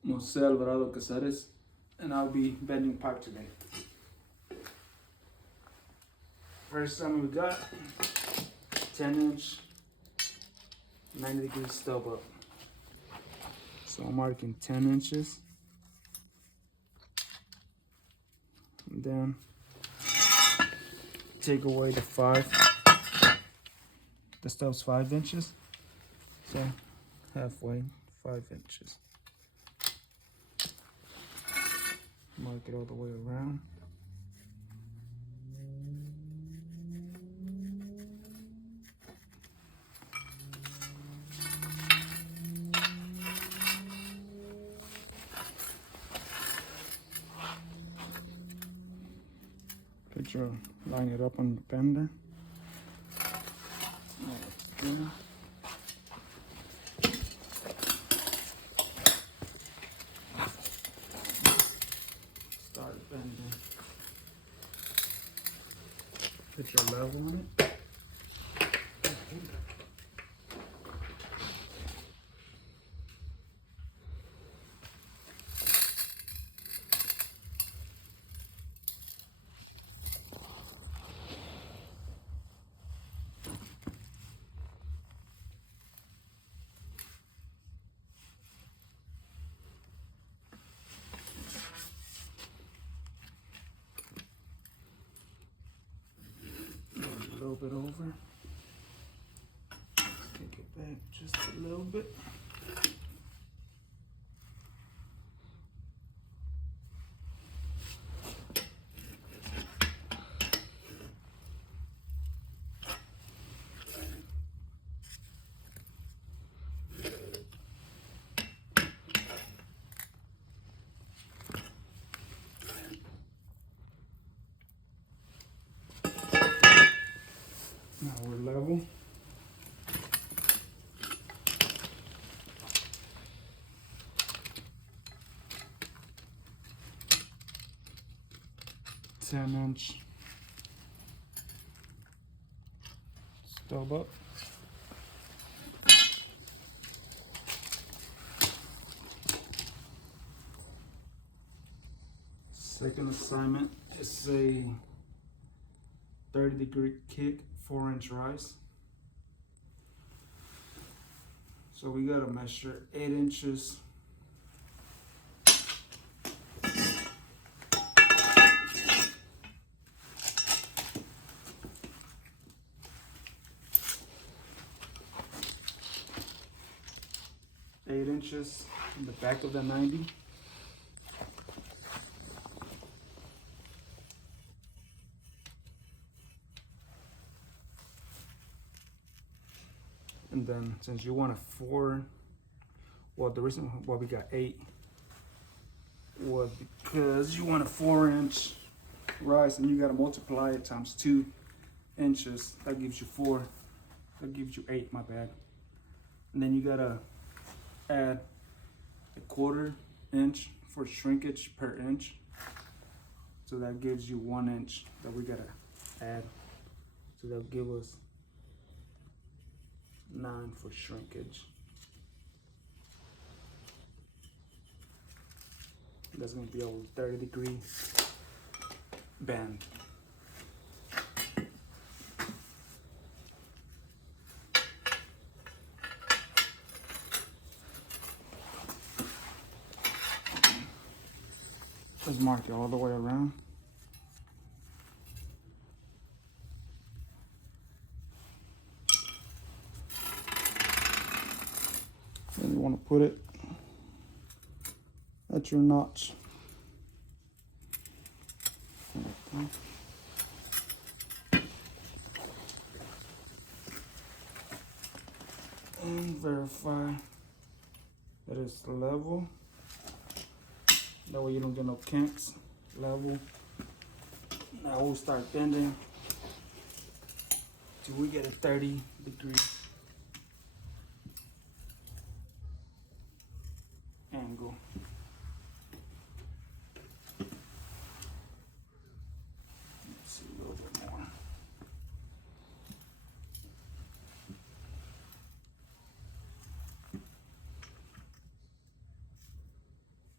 Jose Alvarado Casares, and I'll be bending pipe today. First time we got 10-inch 90-degree stub up. So I'm marking 10 inches. And then take away the 5. The stub's 5 inches. So halfway, 5 inches. Mark it all the way around. Line it up on the bender. Start bending. Put your level on it. A little bit over. Take it back just a little bit. Now we're level. Ten-inch stub up. Second assignment is a 30-degree kick, 4-inch rise. So we gotta measure 8 inches. In the back of the 90. And then since you want a 4, well, the reason why we got 8 was because you want a 4-inch rise and you got to multiply it times 2 inches. That gives you 4. That gives you 8, my bad. And then you got to add a 1/4 inch for shrinkage per inch. So that gives you 1 inch that we got to add. So that'll give us 9 for shrinkage. That's going to be our 30-degree bend. Let's mark it all the way around. Then you want to put it at your notch. And verify that it's level. That way you don't get no kinks. Level. Now we'll start bending till we get a 30-degree angle. Let's see a little bit more.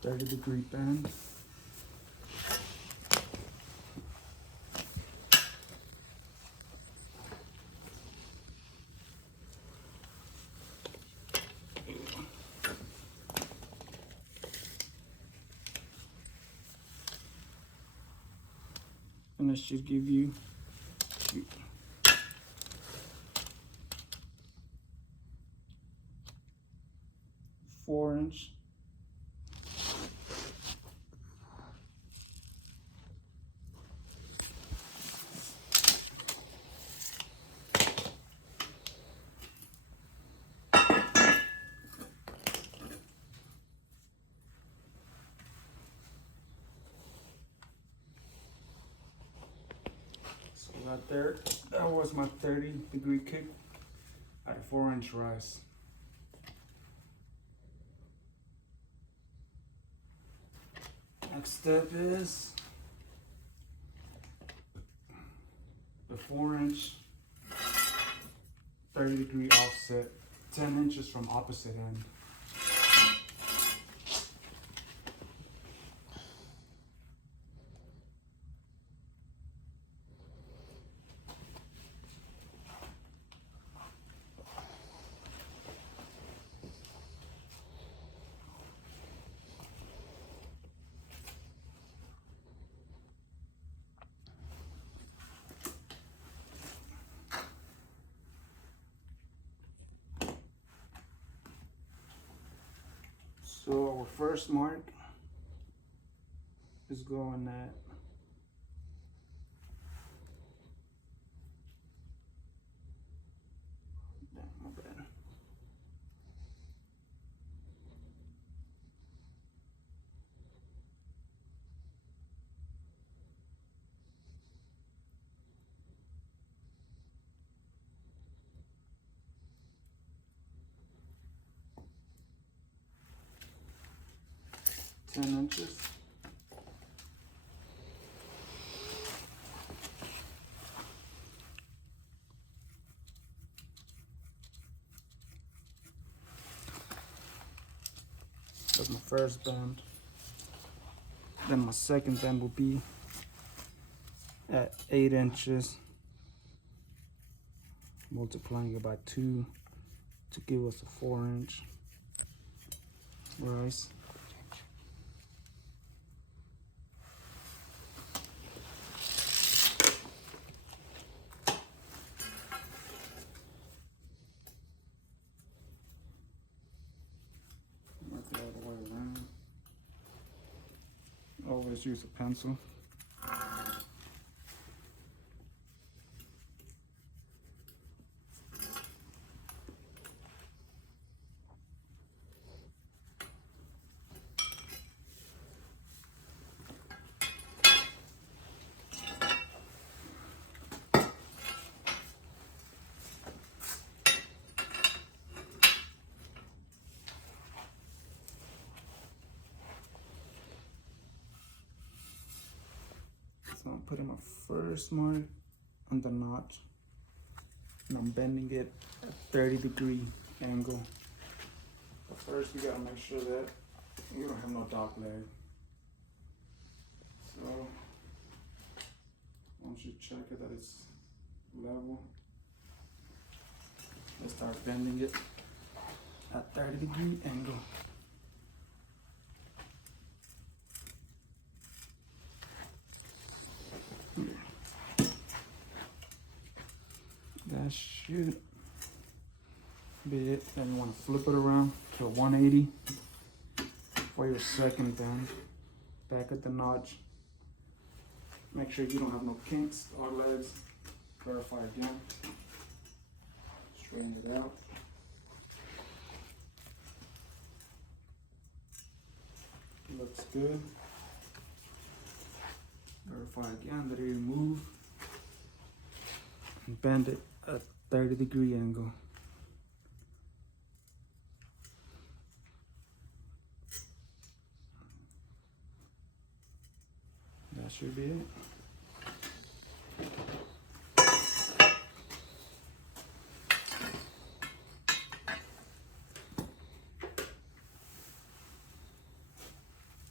30-degree bend. And it should give you 4-inch. So right there, that was my 30-degree kick at a 4-inch rise. Next step is the 4-inch 30-degree offset, 10 inches from opposite end. So our first mark is going at my bad. Ten inches. That's my first bend. Then my second bend will be at 8 inches, multiplying it by 2 to give us a 4-inch rise. Work it all the way around. Always use a pencil. So I'm putting my first mark on the notch, and I'm bending it at 30-degree angle. But first we gotta make sure that you don't have no dog leg. So once you check it that it's level, let's start bending it at 30-degree angle. That should be it. Then you want to flip it around to 180 for your second bend. Back at the notch. Make sure you don't have no kinks or legs. Clarify again. Straighten it out. Looks good. Verify again that it didn't move. And bend it at 30-degree angle. That should be it.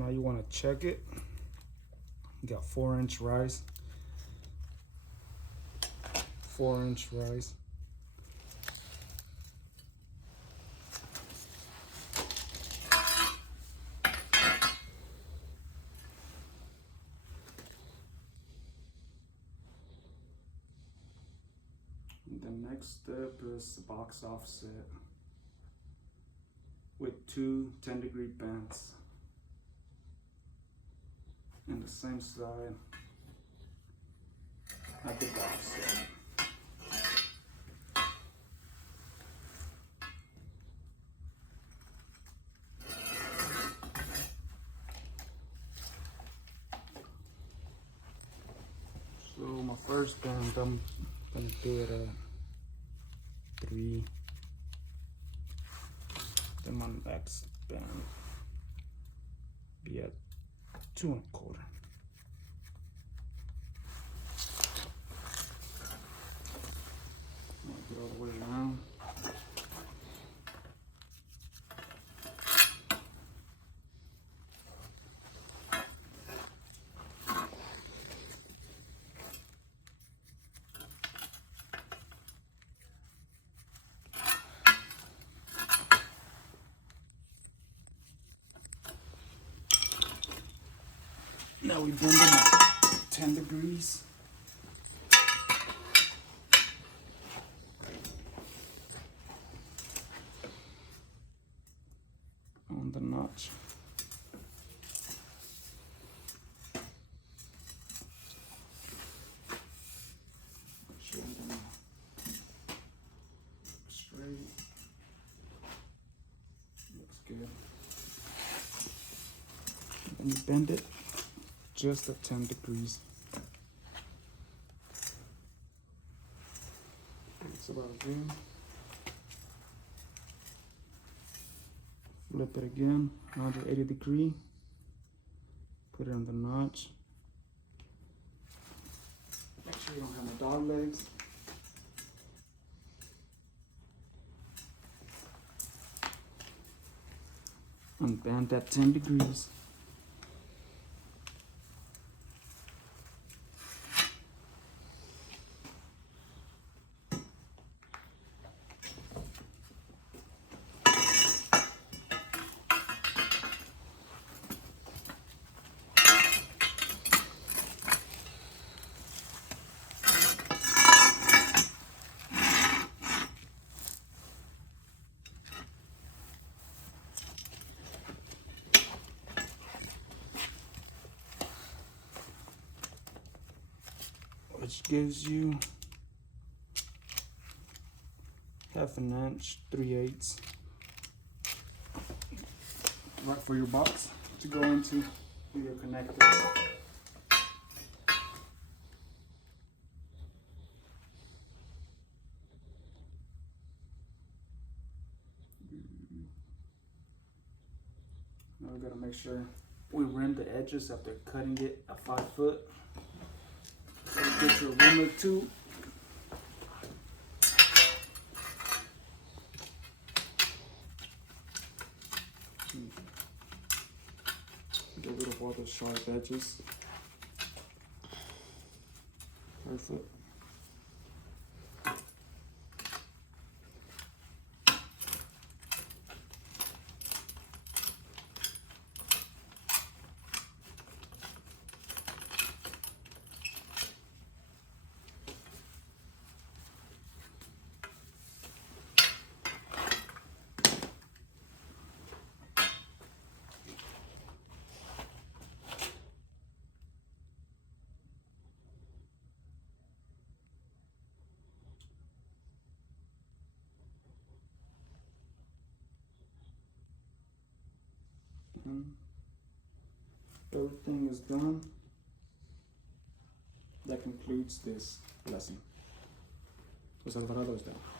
now you want to check it. You got 4-inch rise. 4-inch rise. The next step is the box offset with 2 10-degree bends and the same side at the offset. So my first bend, I'm gonna do it at 3. Then my next bend be at 2 1/4. Get all the way around. Now we bend them at 10 degrees. On the notch. Straight. Looks good. And you bend it just at 10 degrees. It's about good. Flip it again, 180 degree. Put it on the notch. Make sure you don't have no dog legs. And bend at 10 degrees. Which gives you 1/2 inch, 3/8, right for your box to go into your connector. Now we gotta make sure we rim the edges after cutting it at 5 foot. So get your rimmer too. Get rid of all the sharp edges. Perfect. Everything is done. That concludes this lesson. Pues Alvarado is done.